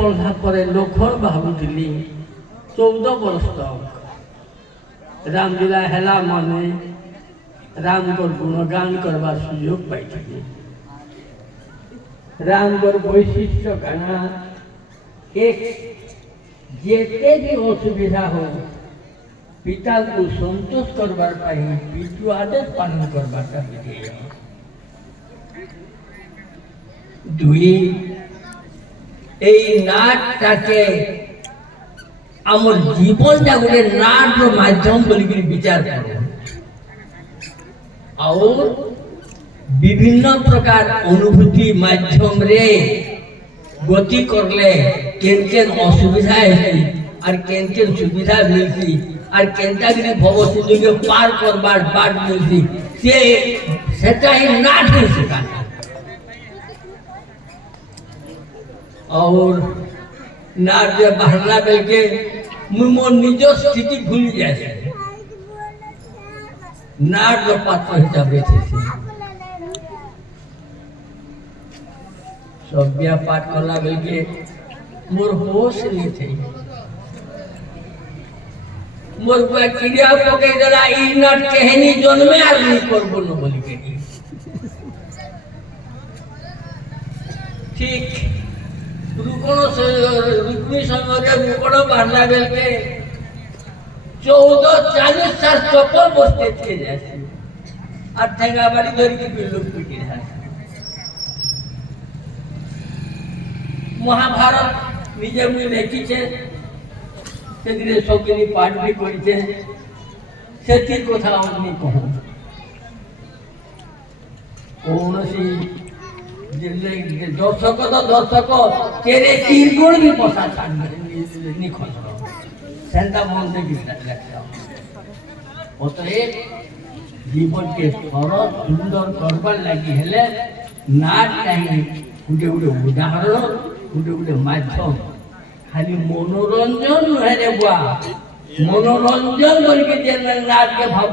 पढ़ा पर लोखर भावुली 14 वर्ष तक रामलीला हेला मने राम को गुणगान करवा सुयोग पाई। राम को वैशिष्ट्य गाना एक जेते भी असुविधा हो पिता को संतोष करवार पाई पितृ आदेश पालन करवाटा विधेय। दुई এই নাটটাকে আমার জীবনটা গোটে নাটর মাধ্যম বলি বিচার করো और विभिन्न प्रकार अनुभूति माध्यम रे गति करले केन केन असुविधा है और केन केन सुविधा मिलती और केनटा के भव सिंधु के पार करबार बाट मिलती से सेटा ही नाट ही सिखाता और नाट जे बहरला बेल के मोर निज स्थिति भूल जाए नाट जो पात्र हिसाब से सभ्या पाठ करला बेल के मोर होश नहीं थे मोर क्रिया पकड़ देला ई नाट कहनी जन्मे आदमी करबो न बोली के ठीक रुक्मी समय रुकड़ बांधला बेल के 14-40 साल चप्पल बसते थे जैसे और ठेंगा बाड़ी धरी के लोग पीटे महाभारत निजे मुझे देखी छे से सबके पाठ भी करी से कथा नहीं कहूँ कौन सी दर्शक तो दर्शक तेरे तीर भी पसा नहीं खस सेंटा मन से अतएव जीवन के सरल सुंदर करवार लगी हेले नाट चाहिए गोटे गोटे उदाहरण गोटे गोटे माध्यम खाली मनोरंजन नुहे रे बुआ मनोरंजन करके नाट के भाव